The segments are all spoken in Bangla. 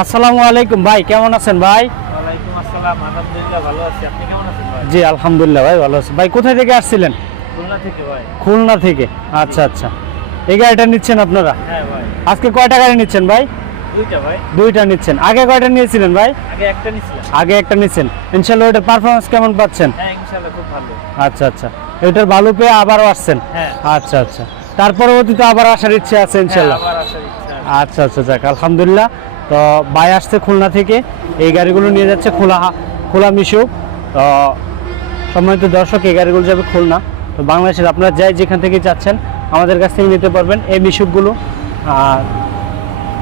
আসসালামু আলাইকুম ভাই কেমন আছেন ভাই? ওয়ালাইকুম আসসালাম আলহামদুলিল্লাহ ভালো আছি। আপনি কেমন আছেন ভাই? জি আলহামদুলিল্লাহ ভাই ভালো আছি। ভাই কোথায় থেকে আসছিলেন? খুলনা থেকে ভাই। খুলনা থেকে। আচ্ছা আচ্ছা। এই গাড়িটা নিচ্ছেন আপনারা? হ্যাঁ ভাই। আজকে কয়টা গাড়ি নিচ্ছেন ভাই? দুইটা ভাই। দুইটা নিচ্ছেন। আগে কয়টা নিয়েছিলেন ভাই? আগে একটা নিছিলাম আগে একটা নিচ্ছেন। ইনশাল্লাহ ওটার পারফরমেন্স কেমন পাচ্ছেন? হ্যাঁ ইনশাআল্লাহ খুব ভালো। আচ্ছা আচ্ছা। এটার ভালো পেয়ে আবারও আসছেন? হ্যাঁ। আচ্ছা আচ্ছা। তার পরবর্তীতে আবার আসার ইচ্ছে আছে ইনশাল্লাহ। আচ্ছা আচ্ছা যাক আলহামদুলিল্লাহ। তো বাই আসছে খুলনা থেকে, এই গাড়িগুলো নিয়ে যাচ্ছে খোলা খোলা মিশু। তো সম্মানিত দর্শক, এই গাড়িগুলো যাবে খুলনা। তো বাংলাদেশের আপনারা যাই যেখান থেকে যাচ্ছেন, আমাদের কাছ থেকে নিতে পারবেন এই মিশুকগুলো। আর,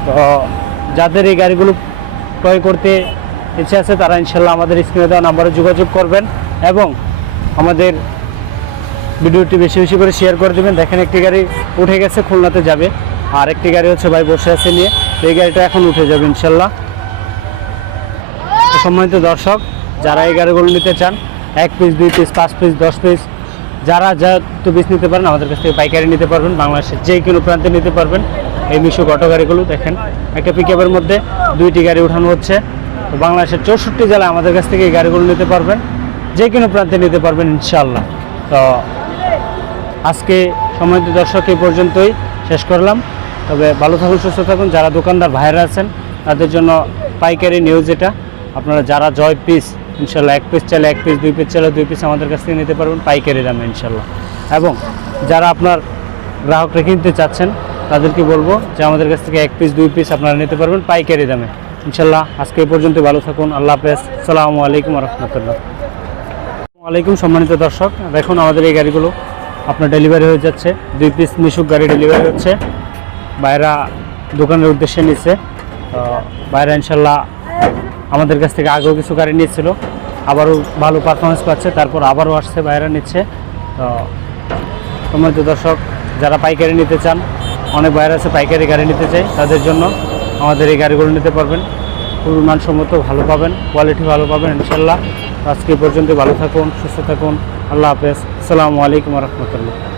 তো যাদের এই গাড়িগুলো ক্রয় করতে ইচ্ছে আছে, তারা ইনশাল্লাহ আমাদের স্ক্রিনে দেওয়া নাম্বারে যোগাযোগ করবেন এবং আমাদের ভিডিওটি বেশি বেশি করে শেয়ার করে দেবেন। দেখেন একটি গাড়ি উঠে গেছে, খুলনাতে যাবে। আর একটি গাড়ি হচ্ছে ভাই বসে আছে নিয়ে। এই গাড়িটা এখন উঠে যাবে ইনশাল্লাহ। তো সম্মানিত দর্শক, যারা এই গাড়িগুলো নিতে চান, এক পিস দুই পিস পাঁচ পিস দশ পিস যারা যত পিস নিতে পারেন, আমাদের কাছ থেকে পাইকারি নিতে পারবেন, বাংলাদেশের যে কোনো প্রান্তে নিতে পারবেন। এই মিশুক অটো গাড়িগুলো দেখেন, একটা পিকআপের মধ্যে দুইটি গাড়ি উঠানো হচ্ছে। তো বাংলাদেশের চৌষট্টি জেলায় আমাদের কাছ থেকে এই গাড়িগুলো নিতে পারবেন। যে কোনো প্রান্তে নিতে পারবেন ইনশাল্লাহ। তো আজকে সম্মানিত দর্শক, এই পর্যন্তই। শেষ করলাম। তবে ভালো থাকুন, সুস্থ থাকুন। যারা দোকানদার ভাইরা আছেন, তাদের জন্য পাইকারি নিউজ এটা। আপনারা যারা জয় পিস ইনশাল্লাহ এক পিস চাইলে এক পিস দুই পিস চাইলে দুই পিস আমাদের কাছ থেকে নিতে পারবেন পাইকারি দামে, ইনশাল্লাহ। এবং যারা আপনার গ্রাহকরা কিনতে চাচ্ছেন, তাদেরকে বলব যে আমাদের কাছ থেকে এক পিস দুই পিস আপনারা নিতে পারবেন পাইকারি দামে। ইনশাল্লাহ আজকে এই পর্যন্ত ভালো থাকুন, আল্লাহ হাফেজ। সালামু আলাইকুম রহমতুল্লাহ। ওয়ালাইকুম সম্মানিত দর্শক, দেখুন আমাদের এই গাড়িগুলো আপনার ডেলিভারি হয়ে যাচ্ছে। দুই পিস মিশুক গাড়ি ডেলিভারি হচ্ছে। বাইরা দোকানের উদ্দেশ্যে নিচ্ছে বাইরা ইনশাল্লাহ আমাদের কাছ থেকে আগেও কিছু গাড়ি নিয়েছিল, আবারও ভালো পারফরমেন্স পাচ্ছে, তারপর আবারও আসছে বাইরা নিচ্ছে। তো সম্মানিত দর্শক, যারা পাইকারি নিতে চান, অনেক বাইরে আছে পাইকারি গাড়ি নিতে চাই তাদের জন্য আমাদের এই গাড়িগুলো নিতে পারবেন। খুবই মানসম্মত ভালো পাবেন কোয়ালিটি ভালো পাবেন ইনশাল্লাহ। আজকে পর্যন্ত ভালো থাকুন, সুস্থ থাকুন, আল্লাহ হাফেজ। আসসালামু আলাইকুম রহমতুল্লাহ।